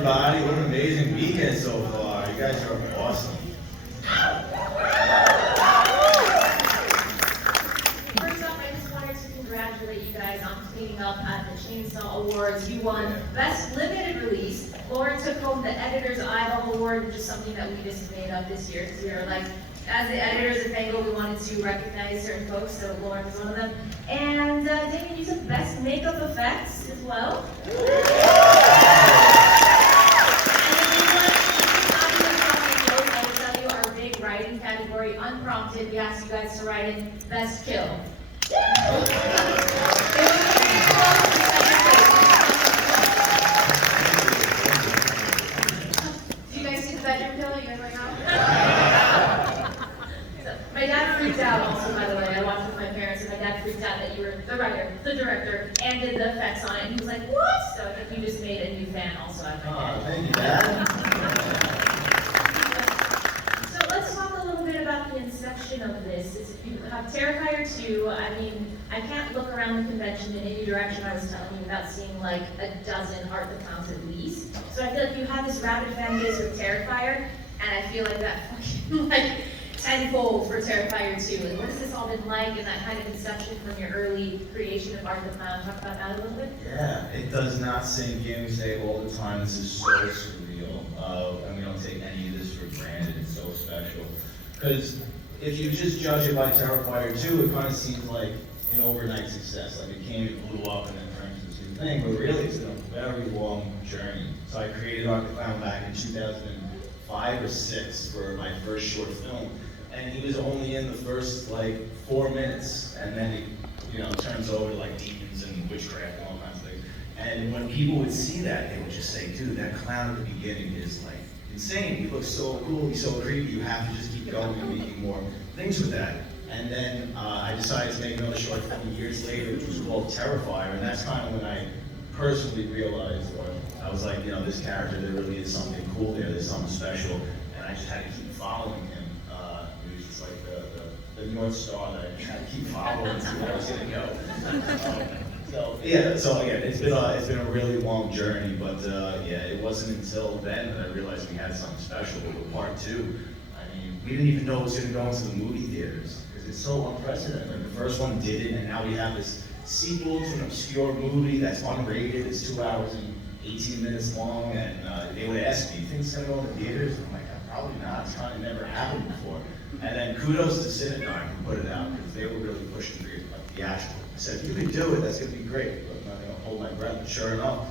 everybody. What an amazing weekend so far. You guys are awesome. First off, I just wanted to congratulate you guys on cleaning up at the Chainsaw Awards. You won Best Limited Release. Lauren took home the Editor's Eyeball Award, which is something that we just made up this year. Because we were like, as the editors of Fango, we wanted to recognize certain folks, so Lauren was one of them. And Damien, you took Best Makeup Effects as well. And then I will tell you our big writing category, Unprompted. We asked you guys to write in Best Kill. Do you guys see the bedroom kill? You guys like how? So, my dad freaked out also, by the way. I watched with my parents, and my dad freaked out that you were the writer, the director, and did the effects on it. And he was like, what? So I think you just made a new fan also out of my dad. Thank you, Dad. So let's talk a little bit about the inception of this. You have Terrifier 2. I mean, I can't look around the convention in any direction I was telling you without seeing like a dozen art accounts at least. So I feel like you have this rabid fan base with Terrifier, and I feel like that fucking like tenfold for Terrifier 2. Like, what has this all been like, and that kind of inception from your early creation of Art the Clown? Talk about that a little bit. Yeah, it does not sink in. We say it all the time. This is so surreal, and we don't take any of this for granted. It's so special. Because if you just judge it by Terrifier 2, it kind of seems like an overnight success. Like it came, it blew up, and then turned into this new thing. But really, it's been a very long journey. So I created Art the Clown back in 2005 or 6 for my first short film. And he was only in the first like 4 minutes, and then he, turns over to like demons and witchcraft and all kinds of things. And when people would see that, they would just say, "Dude, that clown at the beginning is like insane. He looks so cool. He's so creepy. You have to just keep going and making more things with that." And then I decided to make another short film years later, which was called Terrifier, and that's kind of when I personally realized, or I was like, this character, there really is something cool there. There's something special, and I just had to keep following him. Like the North Star that I had to keep following to where I was gonna go. So again, it's been a really long journey, but it wasn't until then that I realized we had something special. With part 2, I mean, we didn't even know it was gonna go into the movie theaters because it's so unprecedented. Like, the first one did it, and now we have this sequel to an obscure movie that's unrated. It's 2 hours and 18 minutes long, and they would ask me, "You think it's gonna go in the theaters?" And I'm like, "Probably not. It's kind of never happened before." And then kudos to Cinedigm who put it out, because they were really pushing for theatrical. I said, "If you can do it, that's going to be great," but I'm not going to hold my breath. But sure enough,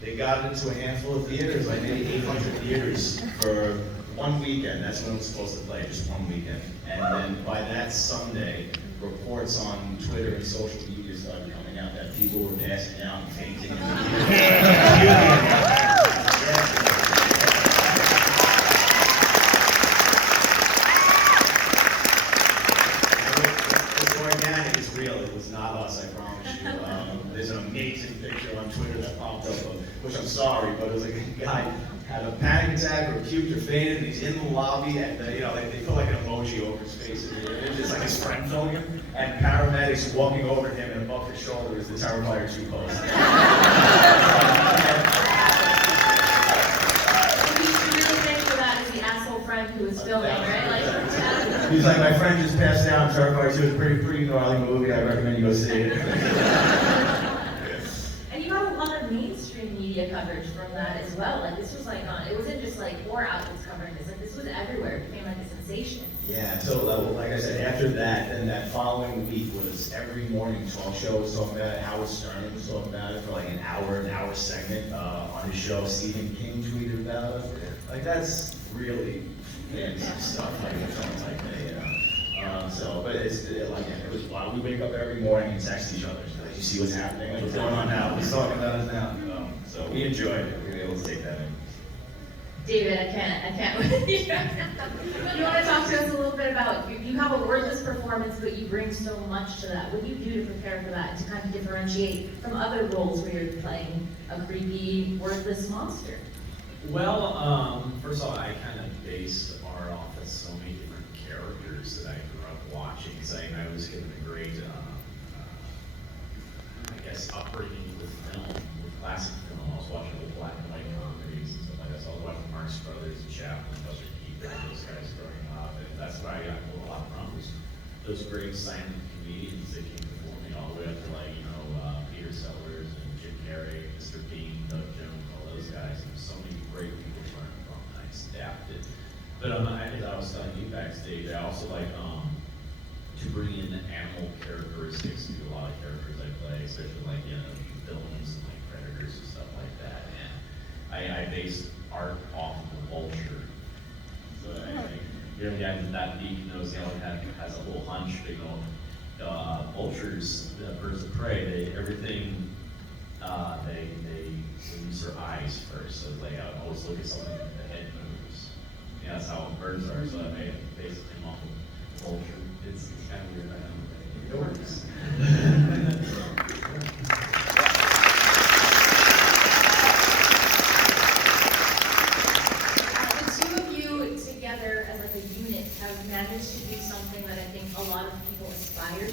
they got it into a handful of theaters, like maybe 800 theaters for 1 weekend. That's when it was supposed to play, just 1 weekend. And then by that Sunday, reports on Twitter and social media started coming out that people were passing out and fainting in the theater. Not us, I promise you. There's an amazing picture on Twitter that popped up, which I'm sorry, but it was like a guy had a panic attack or puked or fainted, and he's in the lobby, and they put like an emoji over his face, and it's just like his friend filming him, and paramedics walking over to him, and above his shoulder is the Terrifier 2 poster. Who was filming, right? He's like, "My friend just passed out. Terrifier 2 is a pretty gnarly movie. I recommend you go see it." And you got a lot of mainstream media coverage from that as well. Like, this was like it wasn't just like 4 outlets covering this. Like, this was everywhere. It became like a sensation. Yeah. So like I said, after that, then that following week was every morning talk show was talking about it. Howard Stern was talking about it for like an hour segment on his show. Stephen King tweeted about it. Like, that's really fancy stuff, like something like that, but it was wild. We wake up every morning and text each other. So, "You see what's happening? Like, what's going on now? What's talking about us now?" So we enjoyed it. We were able to take that in. David, I can't with you. You want to talk to us a little bit about, you have a wordless performance, but you bring so much to that. What do you do to prepare for that, to kind of differentiate from other roles where you're playing a creepy, wordless monster? Well, first of all, I kind of based art off of so many different characters that I grew up watching. Because I was given a great, upbringing with film, with classic film. I was watching the black and white comedies and stuff guys. I was watching Marx Brothers and Chaplin, Buster Keaton, all those guys growing up, and that's what I got a lot from, was those great silent comedians that came before me, all the way up to like, Peter Sellers and Jim Carrey, Mr. Bean, Doug Jones, all those guys. There's so many great people to learn from, and I adapted. But as I was telling you backstage, I also like to bring in animal characteristics to a lot of characters I play, especially like villains and like predators and stuff like that. And I base art off of the vulture. So that beak nose has a little hunch. They go, vultures, the birds of prey, they use their eyes first. So they always look at something that the head moves. Yeah, that's how birds are. So I made basically off of the vulture. It's kind of weird. It works. The two of you together as like a unit have managed to do something that I think a lot of people aspire to do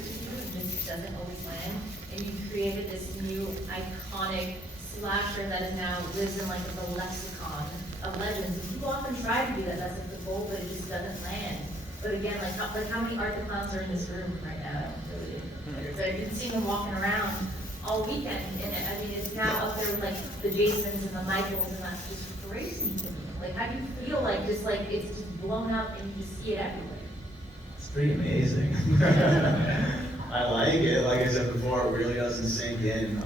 and just doesn't always land. And you created this new iconic slasher that is now lives in like the lexicon of legends. And people often try to do that. That's like the goal, but it just doesn't land. But again, like how many art clowns are in this room right now? So I've been seeing them walking around all weekend, and I mean, it's now up there with like the Jasons and the Michaels, and that's just crazy to me. Like, how do you feel like just like it's just blown up and you just see it everywhere? It's pretty amazing. I like it. Like I said before, it really doesn't sink in.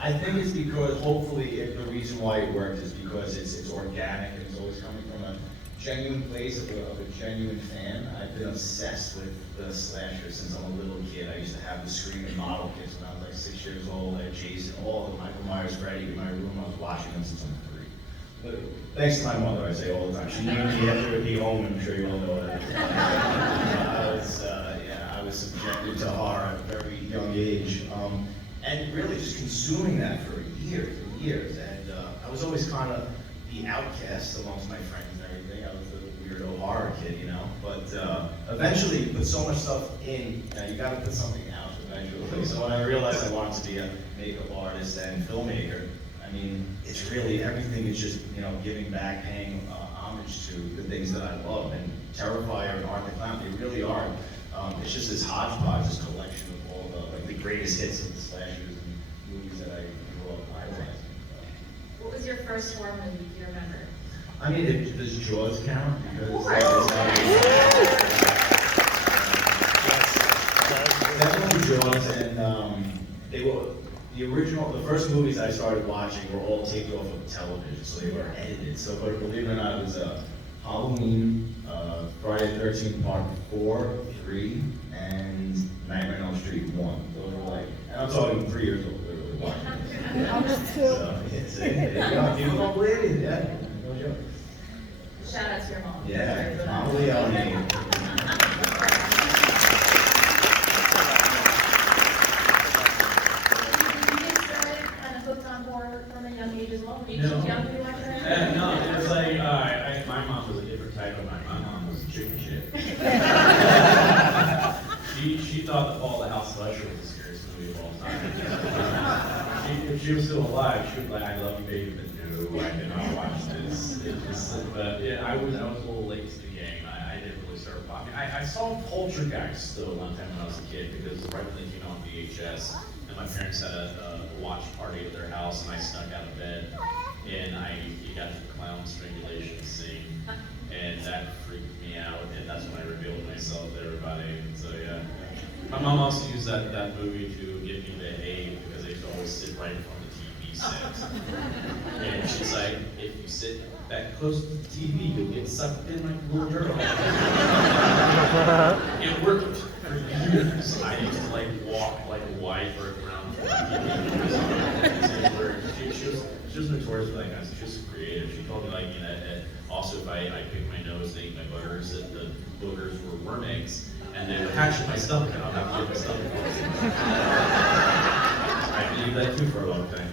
I think it's because hopefully the reason why it worked is because it's organic and it's always coming from a genuine place of a genuine fan. I've been obsessed with the slasher since I'm a little kid. I used to have the screaming model kits when I was like 6 years old. I had Jason, all the Michael Myers, Freddy in my room. I was watching them since I'm 3. Literally. Thanks to my mother, I say all the time. She named me after the home, I'm sure you all know that. I was subjected to horror at a very young age. And really just consuming that for years and years. And I was always kind of the outcast amongst my friends and everything. I was the weirdo horror kid, But eventually you put so much stuff in, you gotta put something out eventually. So when I realized I wanted to be a makeup artist and filmmaker, I mean, it's really, everything is just, giving back, paying homage to the things that I love. And Terrifier and Art the Clown, they really are. It's just this hodgepodge, this collection of all the greatest hits of the slashers and movies that I grew up idolizing. What was your first horror movie? Do you remember? I mean, does Jaws count? Because definitely Jaws, and they were the first movies I started watching were all taped off of television, so they were edited. So, but believe it or not, it was Halloween, Friday the 13th Part 4, 3, and Nightmare on Elm Street 1. Those were like, and I'm talking 3 years old, literally watching it. So, people don't believe it, yeah. No joke. Shout out to your mom. Yeah, Mom Leone. From a young age as well? Were you too young to be watching that? No, it was like, my mom was a different type of my mom was chicken shit. She thought the Fall of the House of Usher was the scariest movie of all time. If she was still alive, she would be like, I love you, baby, but no, I did not watch this. But yeah, I was a little late to the game. I didn't really start watching. I saw Poltergeist still one time when I was a kid, because right when they came on VHS, and my parents had a watch party at their house, and I snuck out of bed, and you got the clown strangulation scene, and that freaked me out, and that's when I revealed myself to everybody. And so yeah, my mom also used that movie to get me to behave, because I used to always sit right in front of the TV set, and she's like, if you sit that close to the TV, you'll get sucked in like a little turtle. It worked for years. I used to like walk like a wyvern around the TV. She was notorious for that kind of stuff. She was creative. She told me like, also if I picked my nose and ate my butters, that the boogers were worm eggs, and they would hatch in my stomach, and I'll have to get my stomach off. I believed that too for a long time.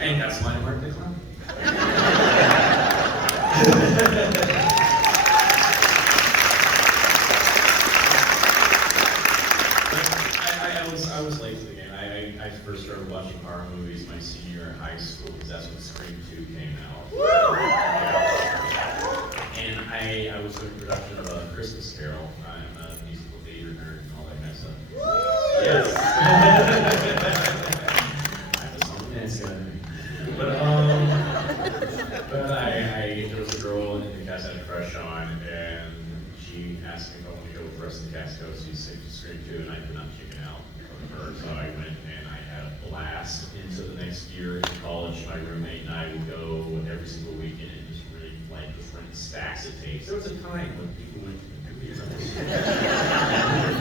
And that's why I worked at Clown. I was late to the game. I first started watching horror movies my senior year in high school, because that's when Scream 2 came out. And I was doing a production of A Christmas Carol. I'm a musical theater nerd and all that kind of stuff. Yes. I'm a song dance guy. But there was a girl in the cast I had a crush on, and she asked me if I wanted to go with the rest of the cast to go see Scream 2, and I did not chicken out from her, so I went and I had a blast into the next year in college. My roommate and I would go every single weekend and just really like just rent stacks of tapes. There was a time when people went to the movie rentals.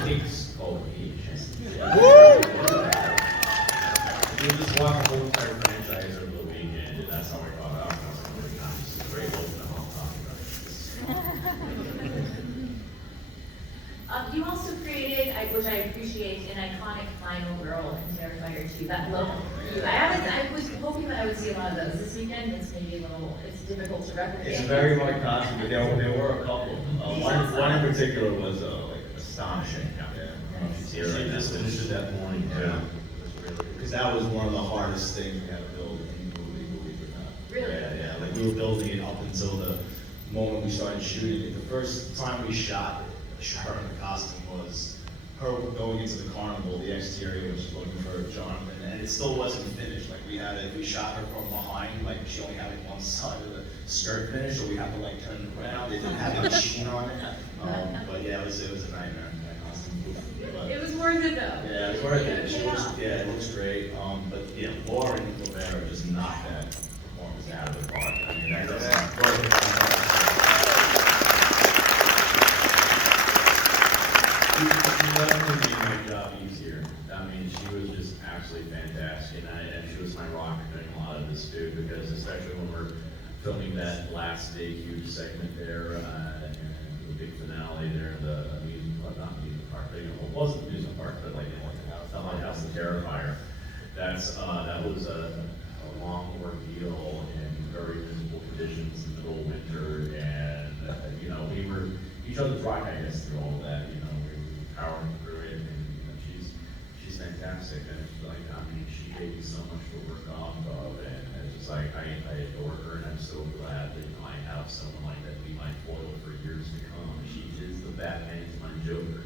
Tapes called VHS. You just watch the whole entire franchise over the weekend, and that's how I got out. And I was like, oh my God, this is great. Open up, I'll talk about this. You also created, which I appreciate, an iconic final girl in Terrifier 2. That look. I was hoping that I would see a lot of those this weekend. It's maybe it's difficult to replicate. It's very much constant, but there were a couple. One in particular was like astonishing. She just finished it that morning. Yeah. Because that was one of the hardest things we had to build in the movie, believe it or not. Really? Yeah. Like we were building it up until the moment we started shooting it. The first time we shot her in the costume was her going into the carnival, the exterior, was looking for Jonathan, and it still wasn't finished. Like we shot her from behind, like she only had like one side of the skirt finished, so we had to like turn it around. They didn't have any sheen on it. But yeah, it was a nightmare. That costume. But, It was worth it though. yeah, it's worth it. It looks great. But yeah, Lauren Rivera just knocked that performance out of the park. I mean, that doesn't. She definitely made my job easier. I mean, she was just absolutely fantastic, and she was my rock during a lot of this too, because especially when we're filming that last big huge segment there, and the big finale there, the not amusement park, but it wasn't the amusement park, but like the Lighthouse, the Terrifier. That was a long ordeal in very miserable conditions in the middle of winter, and we were each other's rock, I guess, through all of that. We were powering through it, and she's fantastic. And it's like, I mean, she gave me so much to work off of, and it's just like I adore her, and I'm so glad that I have someone like that be my foil for years to come. She is the Batman to my Joker.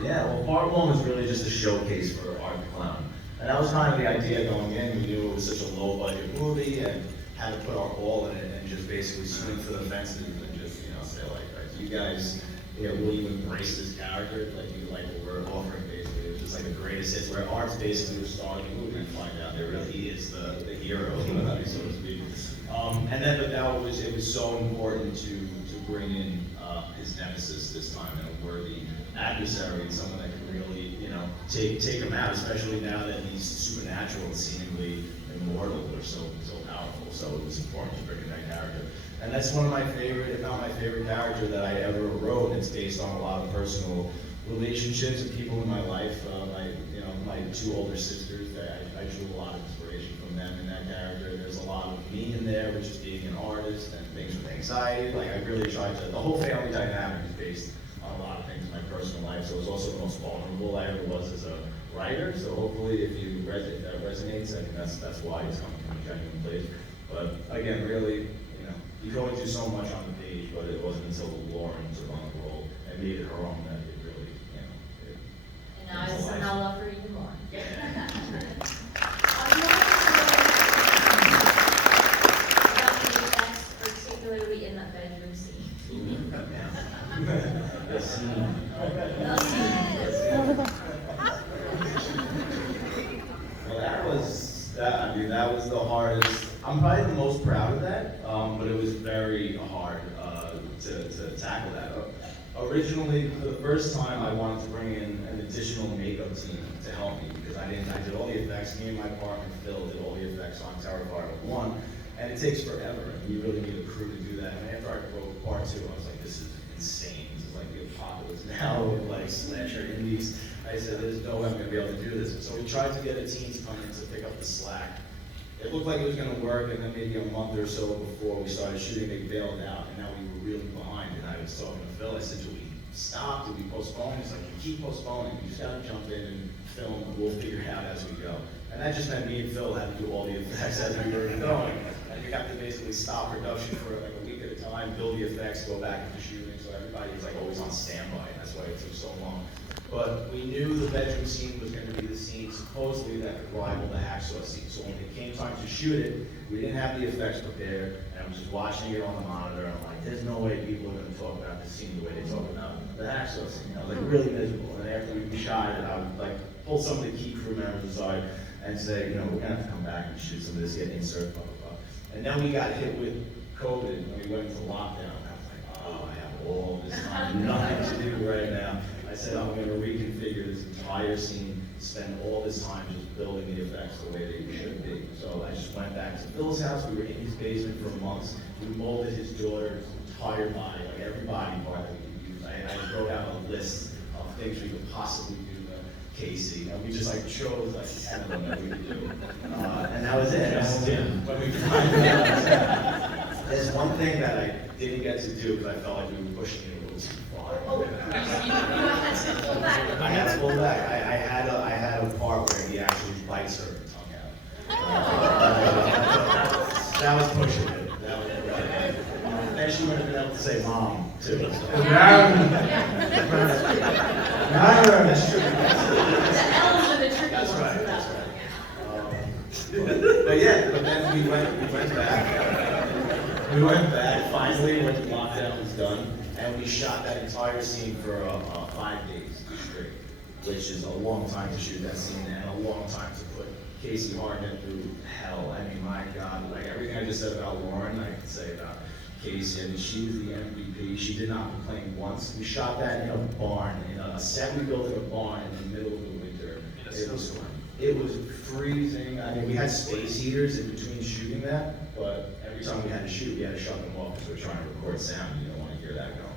Yeah, well, part one was really just a showcase for Art the Clown. And that was kind of the idea going in. We knew it was such a low budget movie and had to put our all in it and just basically swing for the fences and just, say like, you guys, will you embrace this character? Like, you like what we're offering basically. It was just like the greatest hits where Art's basically the star of the movie and find out that really he is the hero, so to speak. It was so important to bring in his nemesis this time, and a worthy adversary, and someone that can really, take him out, especially now that he's supernatural and seemingly immortal or so powerful. So it was important to bring in that character. And that's one of my favorite, if not my favorite character that I ever wrote. It's based on a lot of personal relationships and people in my life. My two older sisters, I drew a lot of inspiration from them in that character. There's a lot of me in there, which is being an artist and things with anxiety. Like I really tried to, the whole family dynamic is based on a lot of things in my personal life. So it was also the most vulnerable I ever was as a writer. So hopefully if that resonates, I think that's why it's coming from a genuine place. But again, really, you can only do so much on the page, but it wasn't until Lauren took on the role and made it her own that it really, And now I somehow love her even more. You about the effects, particularly in that bedroom scene. The scene. Well, that was the hardest. I'm probably the most proud of that, but it was very hard to tackle that. Originally, for the first time, I wanted to bring in an additional makeup team to help me because I did all the effects. Me and my partner Phil did all the effects on Terrifier 1, and it takes forever. And you really need a crew to do that. And after I wrote part 2, I was like, this is insane. This is like the apocalypse now with like slasher indies. I said, there's no way I'm going to be able to do this. So we tried to get a team to come in to pick up the slack. It looked like it was going to work, and then maybe a month or so before we started shooting, they bailed out, and now we were really behind. And I was talking to Phil. I said, do we stop? Do we postpone? It's like, you keep postponing, you just gotta jump in and film, and we'll figure it out as we go. And that just meant me and Phil had to do all the effects as we were going. And we have to basically stop production for like a week at a time, build the effects, go back into shooting, so everybody was like always on standby, and that's why it took so long. But we knew the bedroom scene was gonna be the scene supposedly that could rival the hacksaw scene. So when it came time to shoot it, we didn't have the effects prepared, and I was just watching it on the monitor, and I'm like, there's no way people are gonna talk about this scene the way they talk about the hacksaw scene. I was like really miserable, and after we shot it, I would like pull some of the key crew members aside and say, you know, we're gonna have to come back and shoot some of this, get insert, blah, blah, blah. And then we got hit with COVID, and we went into lockdown, and I was like, oh, I have all this time, nothing to do right now. I said, I'm gonna reconfigure this entire scene, spend all this time just building the effects the way they should be. So I just went back to Phil's house, we were in his basement for months, we molded his daughter's entire body, like every body part that we could use. I wrote out a list of things we could possibly do to Casey, and we just like chose like 10 of them that we could do. And that was it. When we finally there's one thing that I didn't get to do because I felt like we were pushing it a little too far. had to pull back. I had to pull back. I had a part where he actually bites her tongue out. That was pushing it. That was pushing it. Then she would have been able to say mom too. So. That's true. The L's are the tricky ones. That's right. That's right. But yeah, but then we went back. We went back finally when the lockdown was done, and we shot that entire scene for 5 days straight, which is a long time to shoot that scene and a long time to put Casey Hartnett through hell. I mean, my God, like everything I just said about Lauren, I could say about Casey. I mean, she was the MVP. She did not complain once. We shot that in a barn, in a set we built in a barn in the middle of the winter. It was freezing. I mean, we had space heaters in between shooting that, but every time we had to shoot, we had to shut them off because we were trying to record sound. You don't want to hear that going.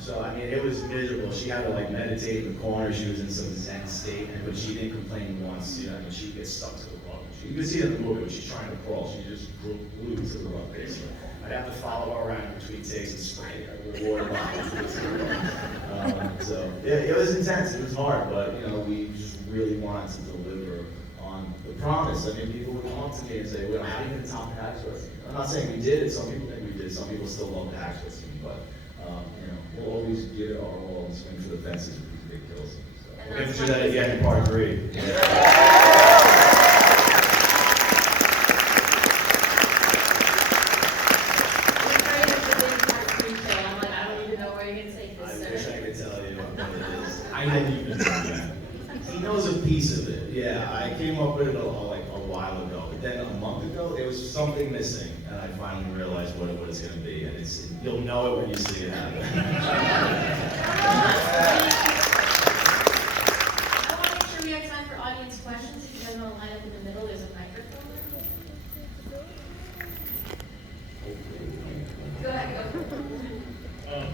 So, I mean, it was miserable. She had to, like, meditate in the corner. She was in some zen state, but she didn't complain once. You know, I mean, she gets stuck to the rug. You can see it in the movie when she's trying to crawl. She just glued to the rug, basically. I'd have to follow her around between takes and spray her with water bottles. So, yeah, it was intense. It was hard, but, you know, we just really wanted to deliver on the promise. I mean, people would come up to me and say, well, how are you going to top the hacksaw scene? I'm not saying we did it. Some people think we did. Some people still love the hacksaw scene, but, you know, we'll always give it our all and swing for the fences with these big kill scenes. So. We're going to do that again in part 3. I didn't even know that. He knows a piece of it. Yeah, I came up with it like a while ago, but then a month ago there was something missing, and I finally realized what it's going to be, and you'll know it when you see it happen. I want to make sure we have time for audience questions. If you guys want to line up in the middle, there's a microphone. Go ahead, go.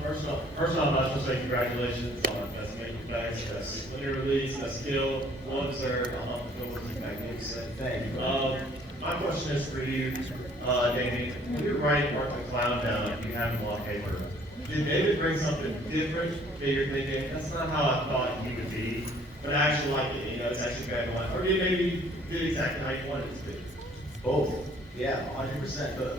First off, I just want to say congratulations on Best Makeup Bags, Best Winter Release, Best Skill, well deserved. I'm going to be magnificent. Thank you. My question is for you, Damien. When you're writing Mark the Clown down, you have him on paper. Did David bring something different that you're thinking, that's not how I thought he would be, but I actually like it, you know, it's actually better than or did maybe did exactly how you wanted it to be? Both. Yeah, 100%. But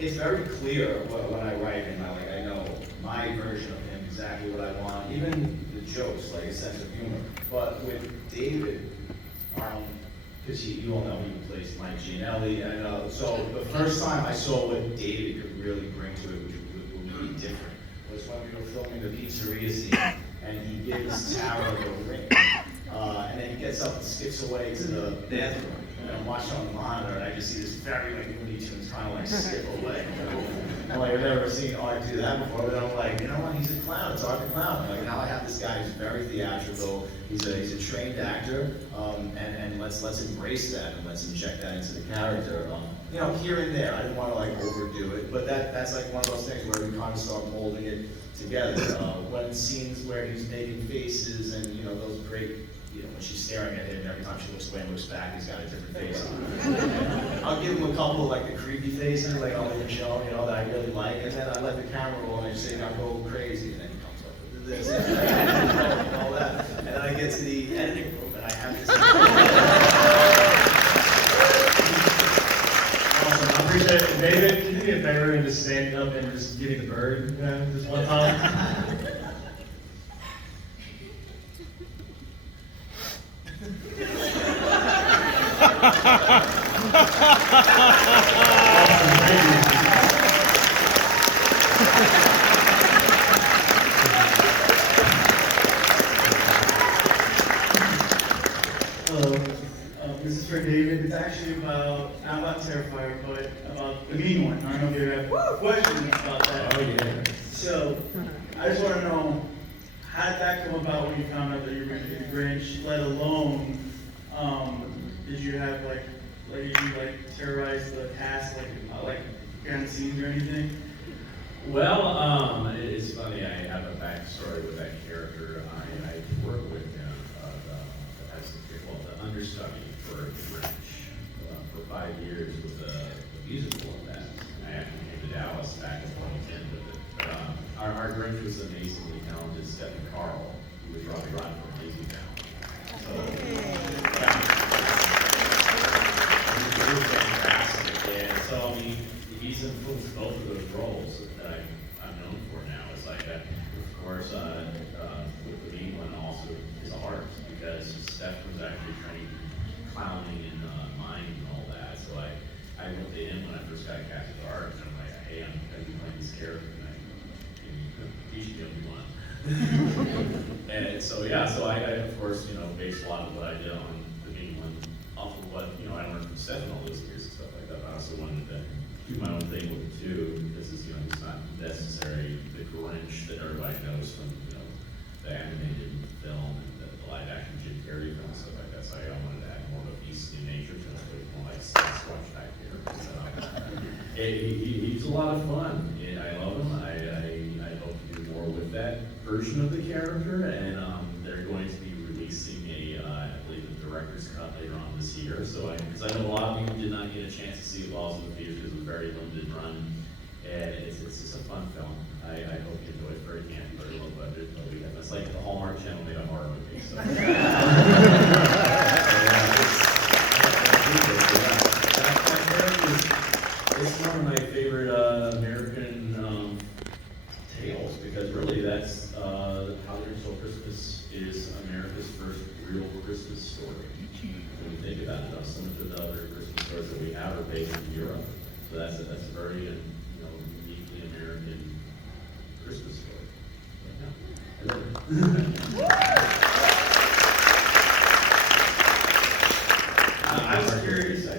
it's very clear when I write him. I know my version of him, exactly what I want. Even the jokes, like a sense of humor. But with David, because you all know he replaced Mike Gianelli, and so the first time I saw what David could really bring to it, which would be different, was when we were filming the pizzeria scene, and he gives Tara the ring, and then he gets up and skips away to the bathroom. And I'm watching on the monitor, and I just see this very like Looney Tunes kind of like skip away. I'm like, I've never seen Art do that before, but I'm like, you know what? He's a clown. It's Art the Clown. Like now I have this guy who's very theatrical. He's a trained actor, and let's embrace that and let's inject that into the character. You know, here and there. I didn't want to like overdo it, but that's like one of those things where we kind of start molding it together. When scenes where he's making faces and you know those great. You know, when she's staring at him, every time she looks away and looks back, he's got a different face. I'll give him a couple of like the creepy faces, like I'll even show him, you know, that I really like, and then I let the camera roll and I just say, now go crazy, and then he comes up with this, all that. And then I get to the editing room and I have this. Awesome, I appreciate it. David, can you do me a favor and just stand up and just give me the bird, just one time? Hello, this is for David. It's actually about, not about Terrifier, but about the mean one. I don't know if you have questions about that. Oh, yeah. So, I just want to know, how did that come about when you found out that you were going to be the Grinch, let alone, did you have did you terrorize the cast, behind the scenes or anything? Well, it's funny, I have a backstory with that character. I worked with him as the understudy for the Grinch for 5 years with a musical event. I actually came to Dallas back in 2010 with it. But, our Grinch was amazingly talented Stephen Carl, who was Robbie Rotten from Lazy Town. So, yeah. He was fantastic. And so, I mean, he's influenced both of those roles that I'm known for now. It's like, of course, with the mean one also is art, because Steph was actually trained in clowning and mime and all that. So I went to him when I first got cast with art, and I'm like, hey, I'm going to be playing this character, and can you teach me if you want. And so, yeah, so I of course, based a lot of what I did on the mean one off of what, I learned from Steph in all those years and stuff like that. But I also wanted to do my own thing with it too, because it's, it's not necessarily the Grinch that everybody knows from, the animated film and the live action Jim Carrey film and stuff like that. So I wanted to add more of a beastly nature to it, more like Sasquatch type here. He's a lot of fun. I love him. I hope to do more with that version of the character, and they're going to be releasing I believe, the director's cut later on this year. So because I know a lot of people did not get a chance to see it while it was in the theaters because it was a very limited run, and it's just a fun film. I hope you enjoy it. Very campy, very low budget. It's like the Hallmark Channel made a horror movie. So. It's one of my favorite American tales, because really that's How There's No Christmas is America's first real Christmas story. When you think about it, some of the other Christmas stories that we have are based in Europe. So that's a very uniquely American Christmas story. I was curious. I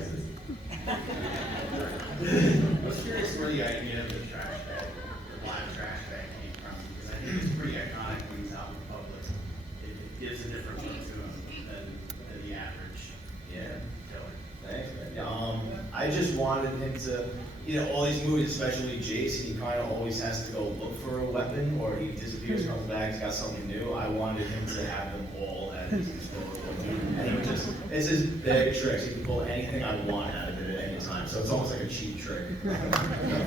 was curious where the idea of the trash bag, the black trash bag came from, because I think it's pretty iconic when he's out in public. It gives a different look to him than the average killer. Thanks, man. I just wanted him to, all these movies, especially Jason, he kind of always has to go look for a weapon, or he disappears, comes back, he's got something new. I wanted him to have them all at his disposal. And he would just, it's his big tricks. He can pull anything I want out of it at any time. So it's almost like a cheat trick.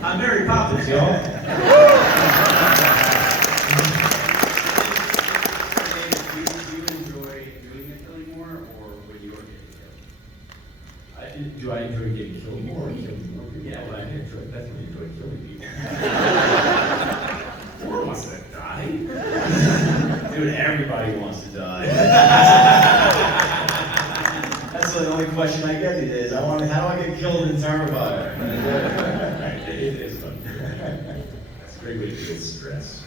I'm Mary Poppins, y'all. Do you enjoy doing it really more, or when you were getting killed? Do I enjoy getting killed more or killing more people? Yeah, well, I definitely enjoy killing people. Who wants to die? Dude, everybody wants to die. That's the only question I get these days. How do I get killed in Terrifier? It is fun. It's a great way to deal with stress.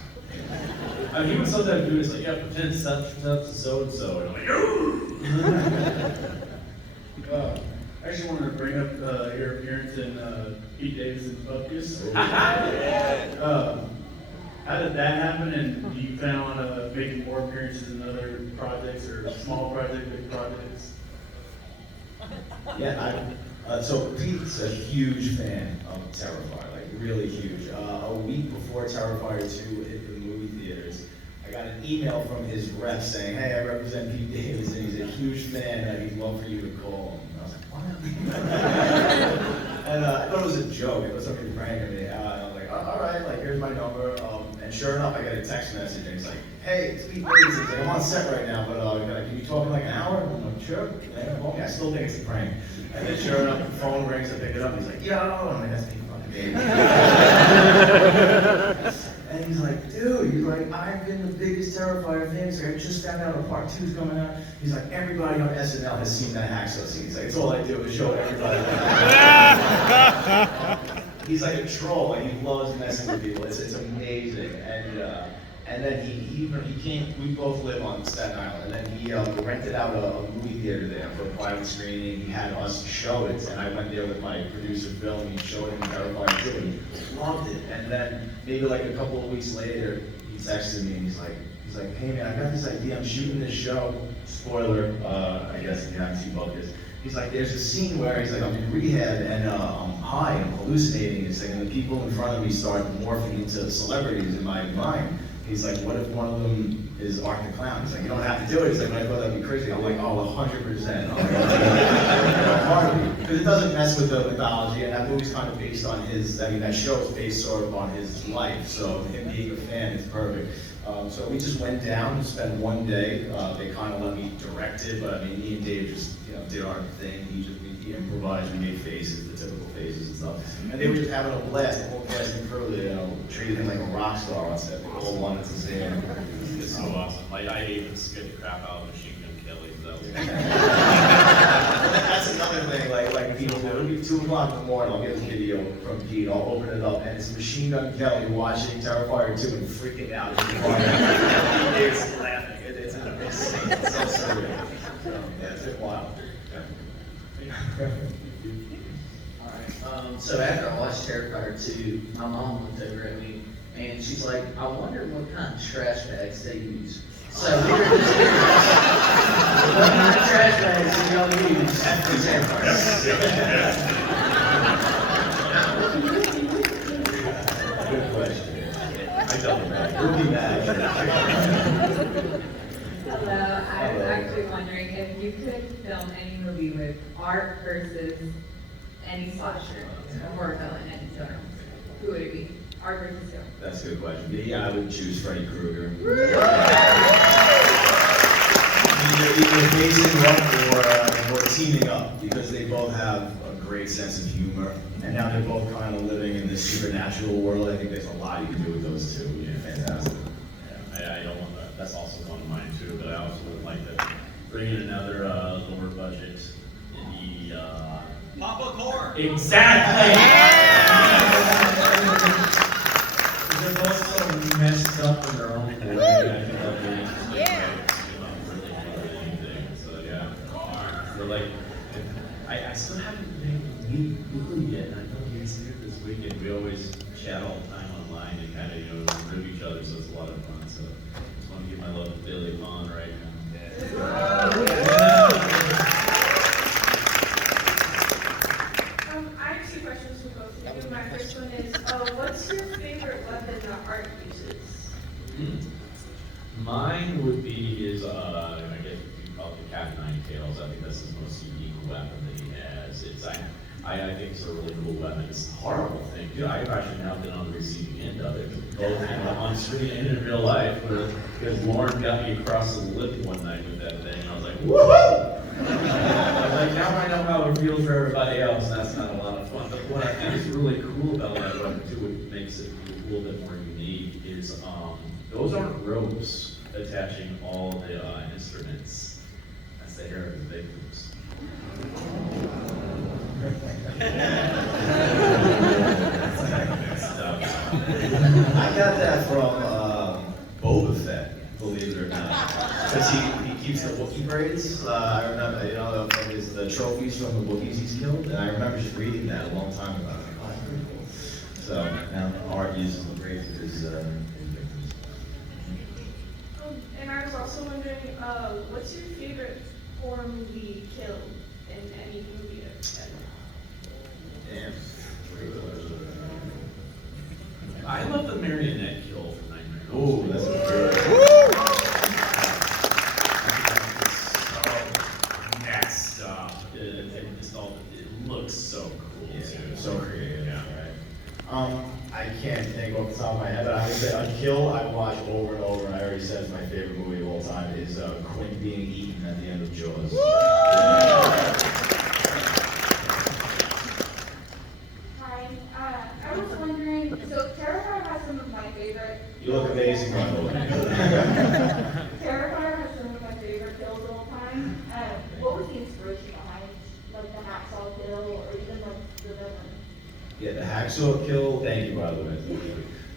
I mean, he would sometimes do this, like, pretend such so and so, and I'm like, I actually wanted to bring up your appearance in Pete Davidson's Bupkis. How did that happen, and do you plan on making more appearances in other projects, or small projects, big projects? Yeah, so Pete's a huge fan of Terrifier, like really huge. A week before Terrifier 2 hit the movie theaters, I got an email from his rep saying, hey, I represent Pete Davidson, he's a huge fan, and he'd love for you to call him. And I was like, what? And I thought it was a joke, it was somebody pranking me. I was like, all right, like here's my number. And sure enough, I get a text message, and he's like, hey, it's Pete Bates. He's like, I'm on set right now, but can you talk in like an hour? And I'm like, sure. Yeah, well, I still think it's a prank. And then sure enough, the phone rings, I pick it up, and he's like, yo, I'm like, that's Pete fucking Bates. And he's like, dude, he's like, I've been the biggest Terrifier fan. He's like, I just found out a part 2's coming out. He's like, everybody on SNL has seen that Hacksaw scene. He's like, it's all I do is show everybody. He's like a troll, like he loves messing with people. It's amazing. And then he came. We both live on Staten Island, and then he rented out a movie theater there for a private screening. He had us show it, and I went there with my producer Phil, and he showed him Terrifier 2, and he loved it. And then maybe like a couple of weeks later, he texted me, and he's like, hey man, I got this idea. I'm shooting this show. Spoiler, I guess if you haven't seen both this. He's like, there's a scene where he's like, I'm in rehab and I'm high, I'm hallucinating, and the people in front of me start morphing into celebrities in my mind. He's like, what if one of them is Art the Clown? He's like, you don't have to do it. He's like, but I thought that'd be crazy. I'm like, oh, 100%. Because it doesn't mess with the mythology, and that movie's kind of based on that show is based sort of on his life, so him being a fan is perfect. So we just went down and spent one day. They kind of let me direct it, but I mean, me and Dave just did our thing. He improvised, we made faces, the typical faces and stuff. And they were just having a blast. The whole cast and crew, treated him like a rock star on set. They all wanted to see him. It's so awesome. Like I even scared the crap out of Machine Gun Kelly. That's another thing. Like people do. It'll be 2 o'clock in the morning. I'll get a video from Pete. I'll open it up, and it's Machine Gun Kelly watching Terrifier 2 and freaking out. It's laughing. It's insane. It's so surreal. So, yeah, it's been wild. So after I watched Terrifier 2, my mom looked over at me and she's like, I wonder what kind of trash bags they use. So we were just curious, what kind of trash bags do y'all use after Terrifier? Good question. I don't know. We'll be back. Hello, I was actually wondering if you could film any movie with art versus any slasher, a horror villain, any genre, who would it be? Art versus film? That's a good question. Yeah, I would choose Freddy Krueger. Either facing up or teaming up, because they both have a great sense of humor, and now they're both kind of living in this supernatural world. I think there's a lot you can do with those two. Yeah, fantastic. Yeah, I don't want that. That's also one of mine too, but I also would like to bring in another lower budget indie. Papa Core! Exactly! They're both so messed up in their own way. I think that'll be really anything. So yeah. We're like, I still haven't been meet yet, and I know he's here this weekend. We always chat all the time online and kind of, rib each other, so it's a lot of fun. So I just want to give my love to Billy Vaughn right now. I have 2 questions for both of you. My first one is, what's your favorite weapon that Art uses? Mine would be his, I guess you call it the Cat of Nine Tails. I think that's his most unique weapon that he has. I think it's a really cool weapon. It's a horrible thing. I've actually now been on the receiving end of it, both on screen and in real life, because Lauren got me across the lip one night with that thing, and I was like, woohoo! I was like, now I know how it feels for everybody else, and that's not a lot of fun. But what I think is really cool about that weapon, too, what makes it a little bit more unique, is those aren't ropes attaching all the instruments. That's the hair of the victims. I got that from Boba Fett, believe it or not. Because he keeps the Wookiee braids. I remember, from the trophies from the Wookiees he's killed. And I remember just reading that a long time ago. I was like, oh, that's pretty cool. So now Art uses the braids of his victims. And I was also wondering, what's your favorite horror movie kill in any movie that you've done? Damn. I love the marionette kill from Nightmare. Oh, that's a good. Messed up. It looks so cool too. So creative. Yeah. Right? I can't think off the top of my head, but I would say a kill I watch over and over, and I already said it's my favorite movie of all time, is Quinn being eaten at the end of Jaws. Hi, I was wondering, so Terrifier has some of my favorite. You look amazing, by the way. Terrifier has some of my favorite kills of all time. What was the inspiration behind, like, the hacksaw kill, or even like the villain? Yeah, the hacksaw kill, thank you, by the way.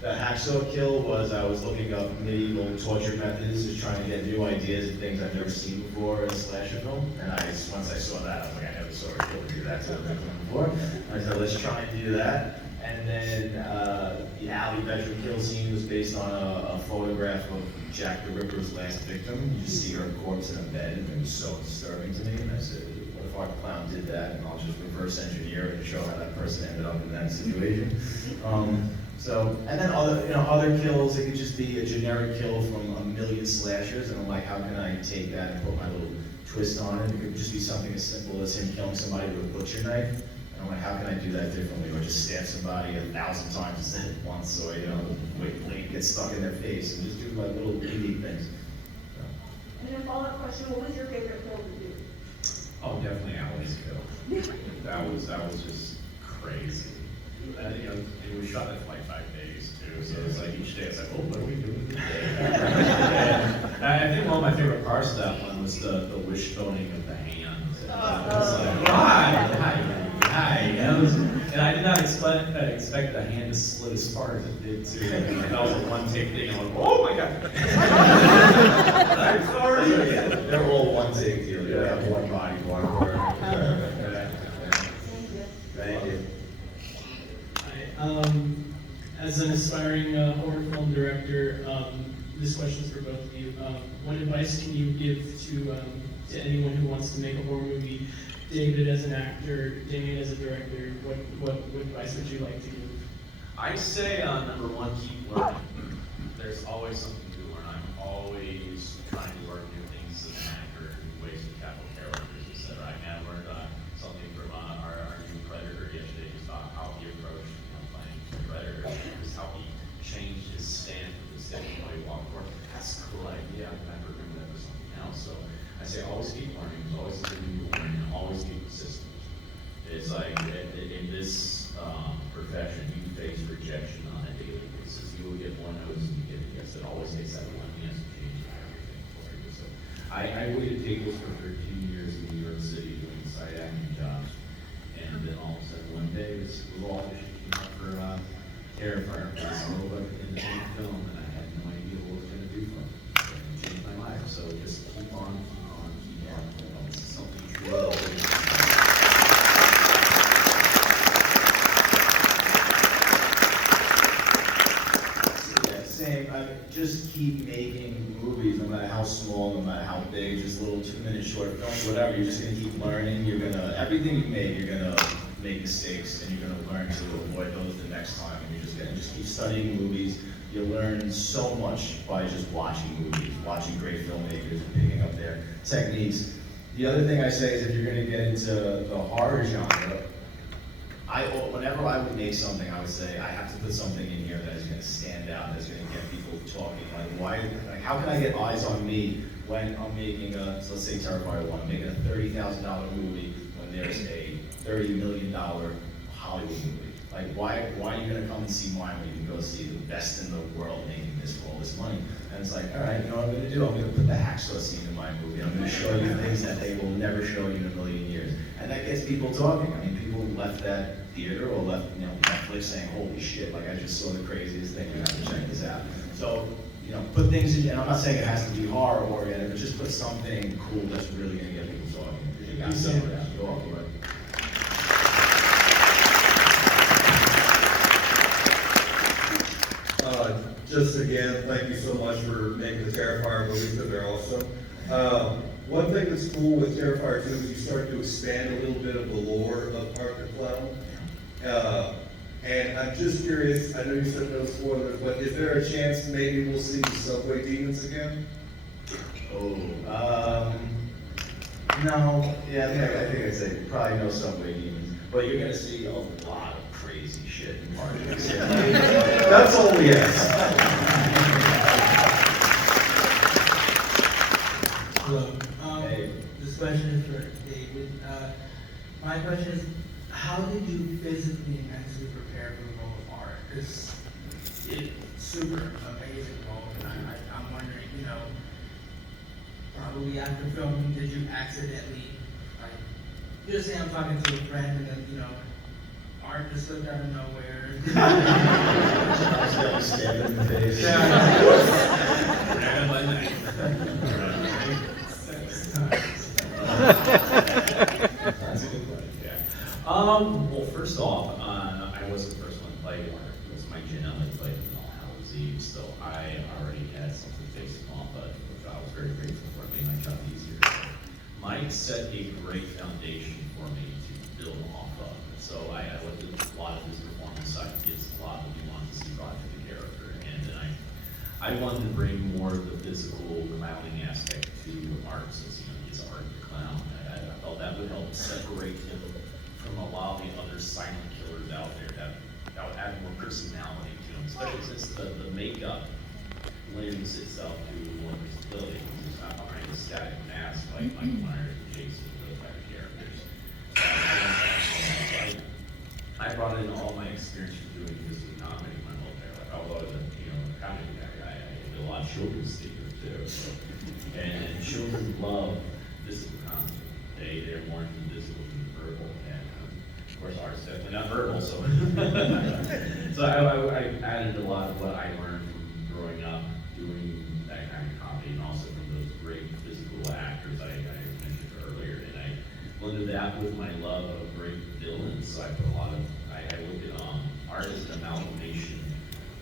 The hacksaw kill was, I was looking up medieval torture methods, just trying to get new ideas and things I've never seen before in a slasher film. And once I saw that, I was like, I never saw a killer do that to a victim before. And I said, let's try and do that. And then the alley bedroom kill scene was based on a photograph of Jack the Ripper's last victim. You just see her corpse in a bed, and it was so disturbing to me. And I said, what if our clown did that, and I'll just reverse engineer it and show how that person ended up in that situation. And then other kills, it could just be a generic kill from a million slashers, and I'm like, how can I take that and put my little twist on it? It could just be something as simple as him killing somebody with a butcher knife. And I'm like, how can I do that differently? Or just stab somebody 1,000 times instead of once, or the blade gets stuck in their face, and just do like little unique things. So. And then follow-up question, what was your favorite kill to do? Oh, definitely Allie's kill. That was just crazy. And, and we shot that for like 5 days too, so it's like each day it's like, oh, what are we doing today? And I think one of my favorite parts of that one was the wishboning of the hands. And was like, hi. And I did not expect the hand to split as far as it did too. That was a one-take thing. I'm like, oh my god! I'm sorry. Yeah, they're all one-take deal. You have one body, one word. Thank you. Hi, as an aspiring horror film director, this question is for both of you. What advice can you give to anyone who wants to make a horror movie? David as an actor, Damien as a director, what advice would you like to give? I say number one, keep learning. There's always something to learn. I'm always trying to learn new things as an actor, new ways to tackle characters, etc. I mean, I learned something from our new Predator yesterday, just about how he approached playing Predator, just how he changed his stand from the stage when he walked forward. That's a cool idea. I've never remembered that for something else. So I say always keep learning. There's always something new to learn, and always keep consistent. It's like in this profession, you face rejection on a daily basis. You will get one notice and you get a yes. It always takes that one yes to change everything for you. So I waited tables for 13 years in New York City doing site acting jobs, and then all of a sudden one day it was all audition came up for Terrifier, for this little independent film, and I had no idea what I was going to do for it. It changed my life. So just keep on. It's something true. Just keep making movies, no matter how small, no matter how big, just little 2-minute short films, whatever. You're just gonna keep learning. Everything you make, you're gonna make mistakes, and you're gonna learn to avoid those the next time. And you're just gonna keep studying movies. You learn so much by just watching movies, watching great filmmakers, and picking up their techniques. The other thing I say is if you're gonna get into the horror genre, whenever I would make something, I would say, I have to put something in here that is going to stand out, that's going to get people talking. How can I get eyes on me when I'm making let's say Terrifier 1, I'm making a $30,000 movie when there's a $30 million Hollywood movie? Like, why are you going to come and see mine when you can go see the best in the world making this for all this money? And it's like, all right, you know what I'm going to do? I'm going to put the hacksaw scene in my movie. I'm going to show you things that they will never show you in a million years. And that gets people talking. I mean, people left that theater or left Netflix saying, holy shit, like I just saw the craziest thing, you have to check this out. So, put things in, and I'm not saying it has to be horror oriented, but just put something cool that's really going to get people talking. You got to stand it out. Go off the way. Just again, thank you so much for making the Terrifier movies, because they're awesome. One thing that's cool with Terrifier 2 is you start to expand a little bit of the lore of Art the Clown. And I'm just curious, I know you said no spoilers, but is there a chance maybe we'll see the subway demons again? No. Yeah, I think I'd say probably no subway demons. but you're gonna see a lot of crazy shit in parties. That's all we ask. Hello. Hey. This question is for David. My question is, how did you physically and mentally prepare for the role of Art? Because it's super amazing role, and I'm wondering, you know, probably after filming, did you accidentally, like, just say I'm talking to a friend and then, you know, Art just slipped out of nowhere. Accidentally stabbed in the face. Ran by night. That's a good question. Yeah. Well, first off, I wasn't the first one to play Art. It was Mike Gianelli played in All Hallows Eve, so I already had something to base it off of, which I was very grateful for. It made my job easier. Mike set a great foundation for me to build off of. So I looked at a lot of his performance. I it's a lot of nuances he brought to the character, and then I wanted to bring more of the physical clowning aspect to Art, since he's Art the clown. I felt that would help separate him from a lot of the other silent killers out there that would add more personality to him, especially since the makeup lends itself to more versatility. He's not behind a static mask like Mike Myers and Jason and those type of characters. So I brought in all my experience from doing physical comedy my whole entire life. Although I was a comedy guy, I did a lot of children's theater too. So, and children love physical comedy. They're more into physical than verbal. And of course, Art's definitely not verbal. So, so I added a lot of what I learned from growing up doing that kind of comedy, and also from those great physical actors I mentioned earlier. And I blended that with my love of great villains. So I put a lot of I looked at Art as an amalgamation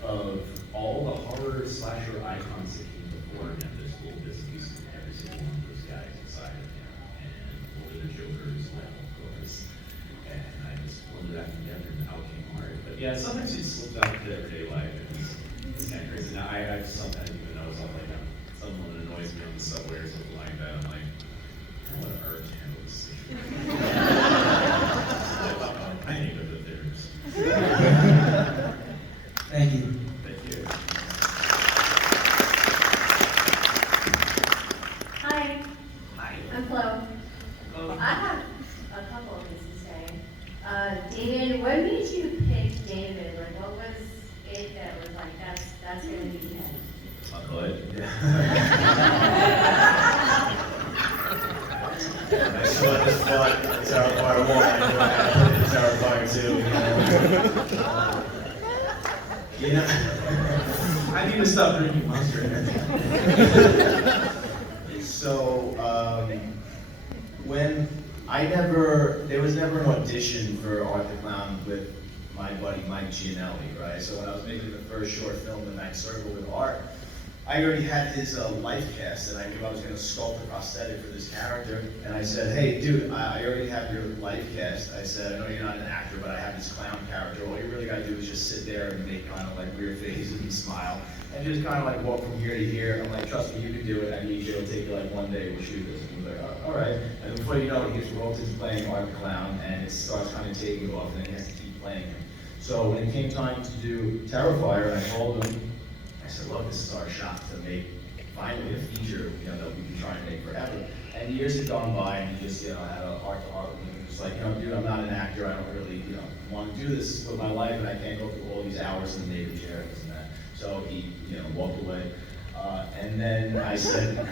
of all the horror slasher icons that came before him. There's little bits and pieces of every single one of those guys inside of him, and one of the Jokers, well, of course. And I just blended that together and out came Art. But yeah, sometimes he slips out into everyday life, and it's kind of crazy. Now I sometimes even know something like someone annoys me on the subway or something like that. I'm like, I want to urge handle this situation. I need to go to theirs. Thank you. Thank you. Hi, Hi. I'm Flo. I have a couple of things to say. Damien, what made you pick David? Like, what was it that was like, that's gonna be him? Uncle Ed. I saw this spot, Terrifier 1, and Terrifier 2. You know, I need to stop drinking Monster Energy. So, there was never an audition for Art the Clown with my buddy Mike Gianelli, right? So when I was making the first short film, The Night Circle with Art, I already had his life cast, and I knew I was gonna sculpt a prosthetic for this character. And I said, hey, dude, I already have your life cast. I said, I know you're not an actor, but I have this clown character. All you really gotta do is just sit there and make kind of like weird faces and smile, and just kind of like walk from here to here. I'm like, trust me, you can do it. I need you. It'll take you like one day. We'll shoot this. And he's like, all right. And before you know it, he gets roped into playing Art the Clown, and it starts kind of taking off, and then he has to keep playing him. So when it came time to do Terrifier, I told him, I said, look, this is our shot to make finally a feature, that we've been trying to make forever. And years had gone by, and he just, had a heart-to-heart with me. He was like, dude, I'm not an actor. I don't really, want to do this with my life, and I can't go through all these hours in the Navy chair and this and that. So he, walked away. And then I said,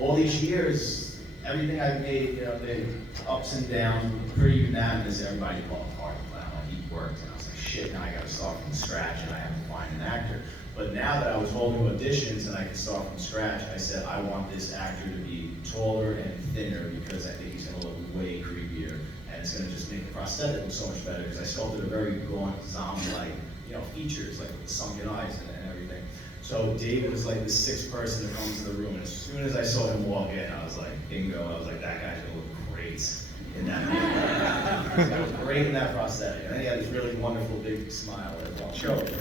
all these years, everything I've made, the ups and downs, pretty unanimous. Everybody loved Art the Clown. He worked, and I was like, shit, now I got to start from scratch, and I have to find an actor. But now that I was holding auditions and I could start from scratch, I said, I want this actor to be taller and thinner because I think he's gonna look way creepier, and it's gonna just make the prosthetic look so much better, because I sculpted a very gaunt, zombie-like, features, like with the sunken eyes and everything. So David was like the sixth person that comes in the room, and as soon as I saw him walk in, I was like, bingo, I was like, that guy's gonna look great in that makeup. He's gonna look great in that prosthetic. And then he had this really wonderful big smile as well. Show him. So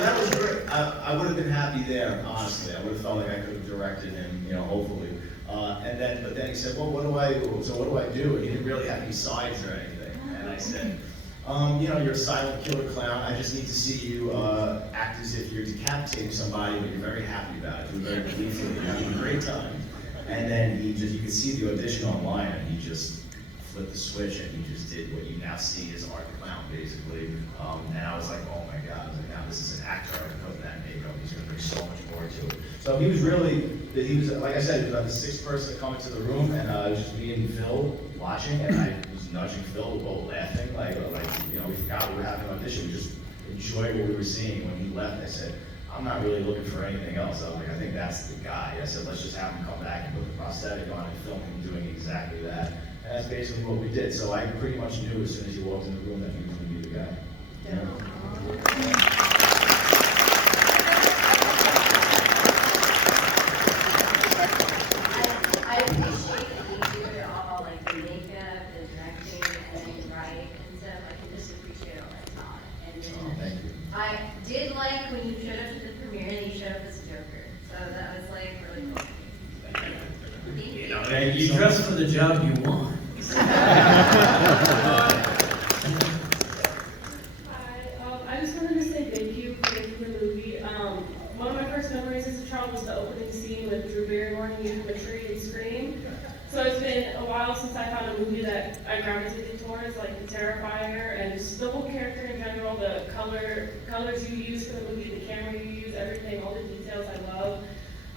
that was great. I would have been happy there, honestly. I would have felt like I could have directed him, you know, hopefully. But then he said, well, what do I do? And he didn't really have any sides or anything. And I said, you know, you're a silent killer clown. I just need to see you act as if you're decapitating somebody, but you're very happy about it. You're very gleeful. You're having a great time. And then you could see the audition online, and he just flipped the switch, and he just did what you now see as Art the Clown, basically. And I was like, oh my God, I was like, now this is an actor. I can put that makeup. He's going to bring so much more to it. So he was like I said, he was about the sixth person to come into the room, and it was just me and Phil watching, and I was nudging Phil, we both laughing, like you know, we forgot we were having an audition. We just enjoyed what we were seeing. When he left, I said, I'm not really looking for anything else. I was like, I think that's the guy. I said, let's just have him come back and put the prosthetic on and film him doing exactly that. And that's basically what we did. So I pretty much knew as soon as he walked in the room that he was going to be the guy. I appreciate that you do it all, like the makeup, the directing, and then you write and stuff. I can just appreciate all that talent. And then Thank you. I did like when you showed up to the premiere and you showed up as a Joker. So that was like really cool. Thank you. Thank You dressed for the job you want. I just wanted to say thank you for making the movie. One of my first memories as a child was the opening scene with Drew Barrymore and you from a tree and Scream. So it's been a while since I found a movie that I gravitated towards, like The Terrifier, and just the whole character in general, the colors you use for the movie, the camera you use, everything, all the details I love.